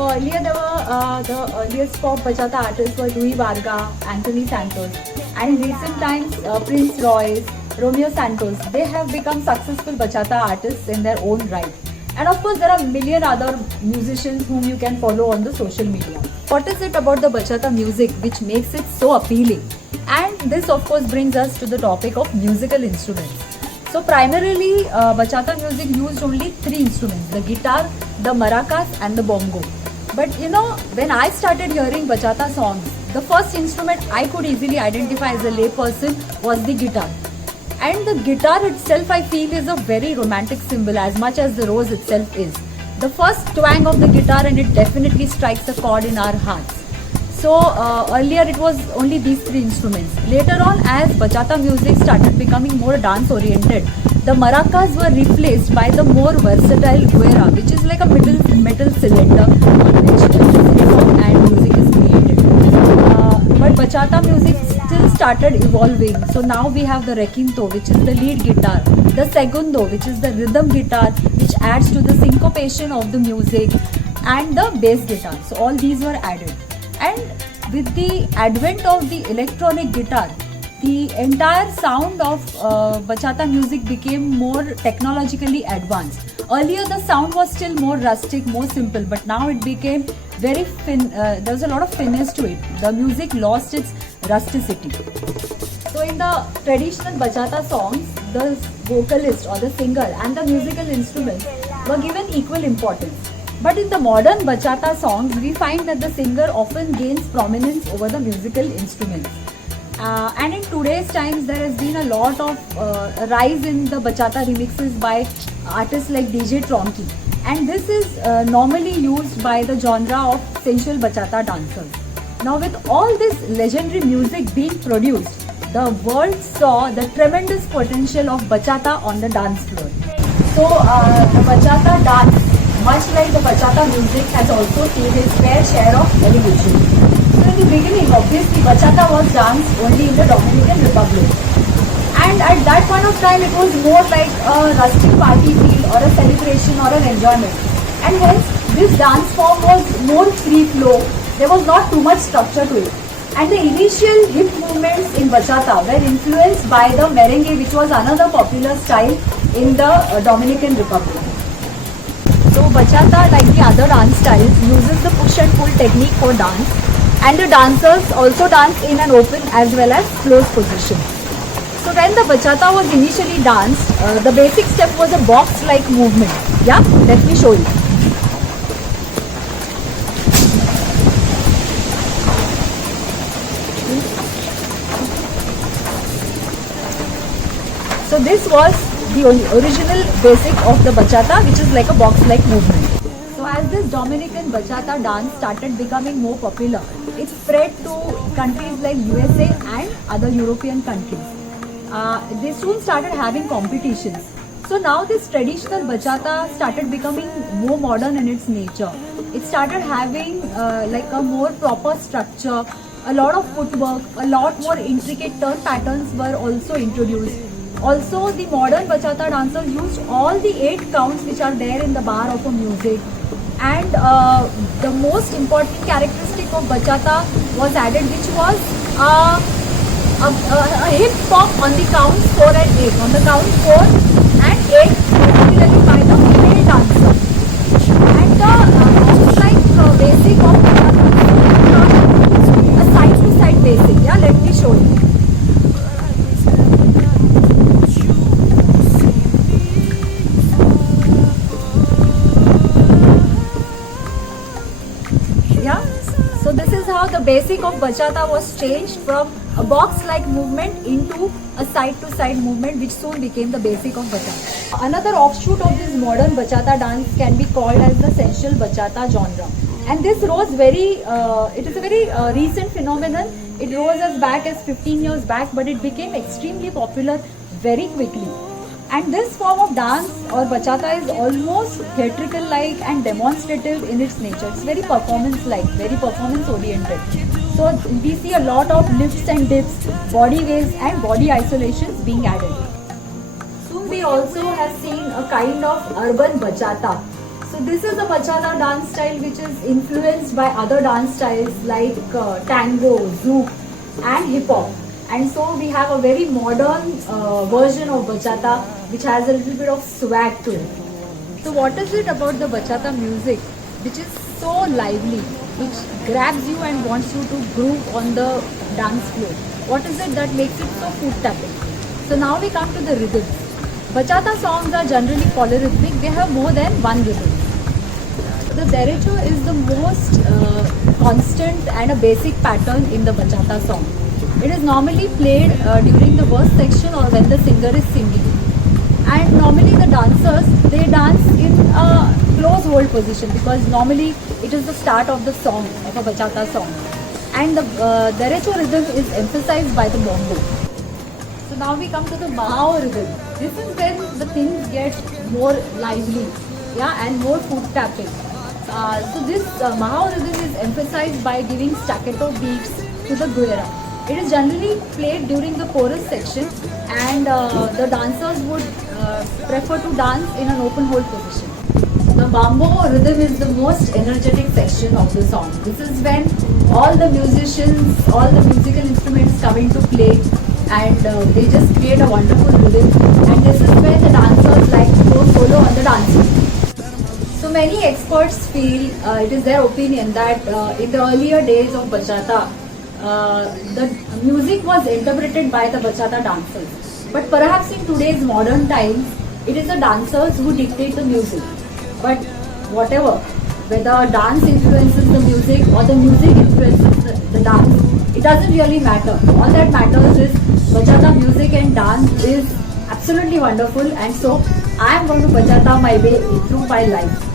So earlier there were the earliest pop bachata artists were Louis Varga, Anthony Santos, and in recent times Prince Royce, Romeo Santos. They have become successful bachata artists in their own right. And of course there are million other musicians whom you can follow on the social media. What is it about the bachata music which makes it so appealing? And this of course brings us to the topic of musical instruments. So primarily bachata music used only three instruments: the guitar, the maracas and the bongo. But you know, when I started hearing bachata songs, the first instrument I could easily identify as a layperson was the guitar. And the guitar itself I feel is a very romantic symbol as much as the rose itself is. The first twang of the guitar and it definitely strikes a chord in our hearts. So earlier it was only these three instruments. Later on, as bachata music started becoming more dance oriented, the maracas were replaced by the more versatile guira, which is like a metal cylinder on which song and music is created. But bachata music still started evolving. So now we have the requinto, which is the lead guitar, the segundo, which is the rhythm guitar, which adds to the syncopation of the music, and the bass guitar. So all these were added. And with the advent of the electronic guitar, the entire sound of bachata music became more technologically advanced. Earlier the sound was still more rustic, more simple, but now it became very fin. There was a lot of finesse to it. The music lost its rusticity. So in the traditional bachata songs, the vocalist or the singer and the musical instruments were given equal importance. But in the modern bachata songs, we find that the singer often gains prominence over the musical instruments. And in today's times, there has been a lot of rise in the bachata remixes by artists like DJ Tronky. And this is normally used by the genre of sensual bachata dancers. Now with all this legendary music being produced, the world saw the tremendous potential of bachata on the dance floor. So the bachata dance, much like the bachata music, has also seen its fair share of elevation. So in the beginning, obviously, bachata was danced only in the Dominican Republic. And at that point of time, it was more like a rustic party feel or a celebration or an enjoyment. And hence, this dance form was more free flow. There was not too much structure to it. And the initial hip movements in bachata were influenced by the merengue, which was another popular style in the Dominican Republic. So bachata, like the other dance styles, uses the push and pull technique for dance, and the dancers also dance in an open as well as closed position. So when the bachata was initially danced, the basic step was a box-like movement. Yeah, let me show you. So this was the original basic of the bachata, which is like a box-like movement. So as this Dominican bachata dance started becoming more popular, it spread to countries like USA and other European countries. They soon started having competitions. So now this traditional bachata started becoming more modern in its nature. It started having like a more proper structure, a lot of footwork, a lot more intricate turn patterns were also introduced. Also, the modern bachata dancers used all the 8 counts which are there in the bar of a music. And the most important characteristic of bachata was added, which was a hip hop on the counts 4 and 8. On the count 4 and 8, particularly by the female dancer. And the like basic of bachata, a side-to-side basic. Yeah, let me show you. So this is how the basic of bachata was changed from a box-like movement into a side-to-side movement, which soon became the basic of bachata. Another offshoot of this modern bachata dance can be called as the sensual bachata genre. And this rose it is a very recent phenomenon. It rose as back as 15 years back, but it became extremely popular very quickly. And this form of dance or bachata is almost theatrical-like and demonstrative in its nature. It's very performance-like, very performance-oriented. So we see a lot of lifts and dips, body waves and body isolations being added. Soon we also have seen a kind of urban bachata. So this is a bachata dance style which is influenced by other dance styles like tango, zouk and hip hop. And so we have a very modern version of bachata which has a little bit of swag to it. So what is it about the bachata music which is so lively, which grabs you and wants you to groove on the dance floor? What is it that makes it so foot tapping? So now we come to the rhythms. Bachata songs are generally polyrhythmic. They have more than one rhythm. The derecho is the most constant and a basic pattern in the bachata song. It is normally played during the verse section or when the singer is singing. And normally the dancers, they dance in a close hold position because normally it is the start of the song, of a bachata song. And the derecho rhythm is emphasized by the bongo. So now we come to the Mahao rhythm. This is when the things get more lively, yeah, and more foot tapping. So this Mahao rhythm is emphasized by giving staccato beats to the guera. It is generally played during the chorus section, and the dancers would prefer to dance in an open hold position. The mambo rhythm is the most energetic section of the song. This is when all the musicians, all the musical instruments come into play, and they just create a wonderful rhythm. And this is where the dancers like to go solo on the dance floor. So many experts feel, it is their opinion that in the earlier days of bachata, the music was interpreted by the bachata dancers. But perhaps in today's modern times, it is the dancers who dictate the music. But whatever, whether dance influences the music or the music influences the dance, it doesn't really matter. All that matters is bachata music and dance is absolutely wonderful, and so I am going to bachata my way through my life.